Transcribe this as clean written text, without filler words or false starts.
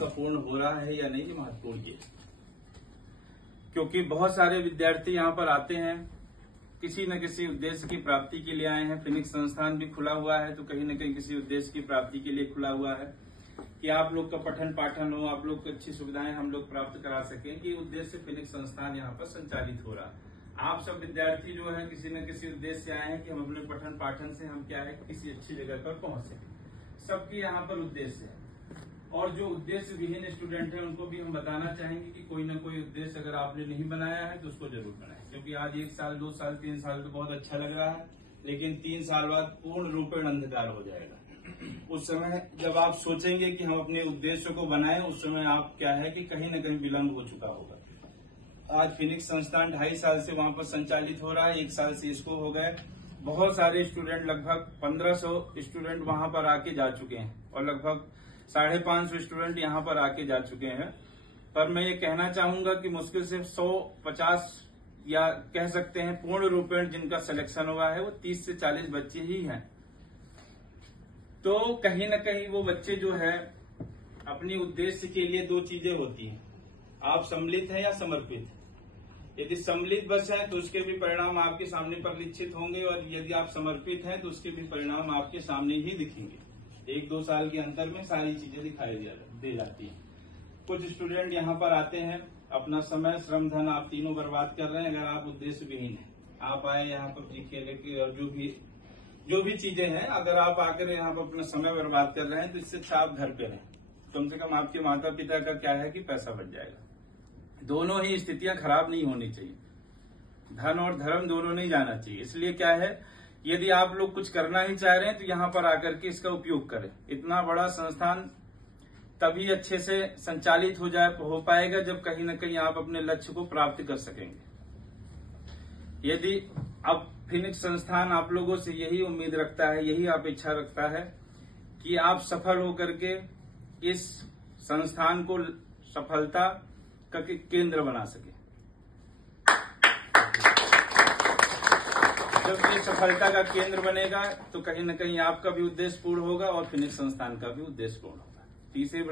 आपका पूर्ण हो रहा है या नहीं, ये महत्वपूर्ण है। क्योंकि बहुत सारे विद्यार्थी यहाँ पर आते हैं, किसी न किसी उद्देश्य की प्राप्ति के लिए आए हैं। फिनिक्स संस्थान भी खुला हुआ है तो कहीं न कहीं किसी उद्देश्य की प्राप्ति के लिए खुला हुआ है कि आप लोग का पठन पाठन हो, आप लोग को अच्छी सुविधाएं हम लोग प्राप्त करा सकें, कि उद्देश्य से फिनिक्स संस्थान यहाँ पर संचालित हो रहा है। आप सब विद्यार्थी जो है किसी न किसी उद्देश्य से आए हैं कि हम अपने पठन पाठन से हम क्या है किसी अच्छी जगह पर पहुंच सकें। सबके यहाँ पर उद्देश्य है, और जो उद्देश्य विहीन स्टूडेंट है उनको भी हम बताना चाहेंगे कि कोई ना कोई उद्देश्य अगर आपने नहीं बनाया है तो उसको जरूर बनाएं। क्योंकि आज 1 साल 2 साल 3 साल तो बहुत अच्छा लग रहा है, लेकिन 3 साल बाद पूर्ण रूपेण अंधकार हो जाएगा। उस समय जब आप सोचेंगे कि हम अपने उद्देश्य को बनाएं, उस समय आप क्या है कि कहीं न कहीं विलंब हो चुका होगा। आज फिनिक्स संस्थान 2.5 साल से वहां पर संचालित हो रहा है, 1 साल से इसको हो गए। बहुत सारे स्टूडेंट, लगभग 1500 स्टूडेंट वहां पर आके जा चुके हैं, और लगभग 550 स्टूडेंट यहाँ पर आके जा चुके हैं। पर मैं ये कहना चाहूंगा कि मुश्किल से 150 या कह सकते हैं पूर्ण रूपेण जिनका सिलेक्शन हुआ है वो 30 से 40 बच्चे ही हैं। तो कहीं न कहीं वो बच्चे जो है अपनी उद्देश्य के लिए 2 चीजें होती हैं, आप सम्मिलित हैं या समर्पित। यदि सम्मिलित बस है तो उसके भी परिणाम आपके सामने परिलक्षित होंगे, और यदि आप समर्पित हैं तो उसके भी परिणाम आपके सामने ही दिखेंगे। 1-2 साल के अंतर में सारी चीजें दिखाई दे जाती हैं। कुछ स्टूडेंट यहाँ पर आते हैं, अपना समय श्रम धन आप तीनों बर्बाद कर रहे हैं। अगर आप उद्देश्य विहीन है, आप आए यहाँ पर खेले की और जो भी चीजें हैं, अगर आप आकर यहाँ पर अपना समय बर्बाद कर रहे हैं तो इससे अच्छा आप घर पे रहें। कम से कम आपके माता पिता का क्या है कि पैसा बच जाएगा। दोनों ही स्थितियां खराब नहीं होनी चाहिए, धन और धर्म दोनों नहीं जाना चाहिए। इसलिए क्या है, यदि आप लोग कुछ करना ही चाह रहे हैं तो यहाँ पर आकर के इसका उपयोग करें। इतना बड़ा संस्थान तभी अच्छे से संचालित हो पाएगा जब कहीं न कहीं आप अपने लक्ष्य को प्राप्त कर सकेंगे। यदि अब फिनिक्स संस्थान आप लोगों से यही उम्मीद रखता है, यही अपेक्षा रखता है कि आप सफल होकर के इस संस्थान को सफलता का केंद्र बना सके। जब ये सफलता का केंद्र बनेगा तो कहीं न कहीं आपका भी उद्देश्य पूर्ण होगा और फिनिक्स संस्थान का भी उद्देश्य पूर्ण होगा। तीसरी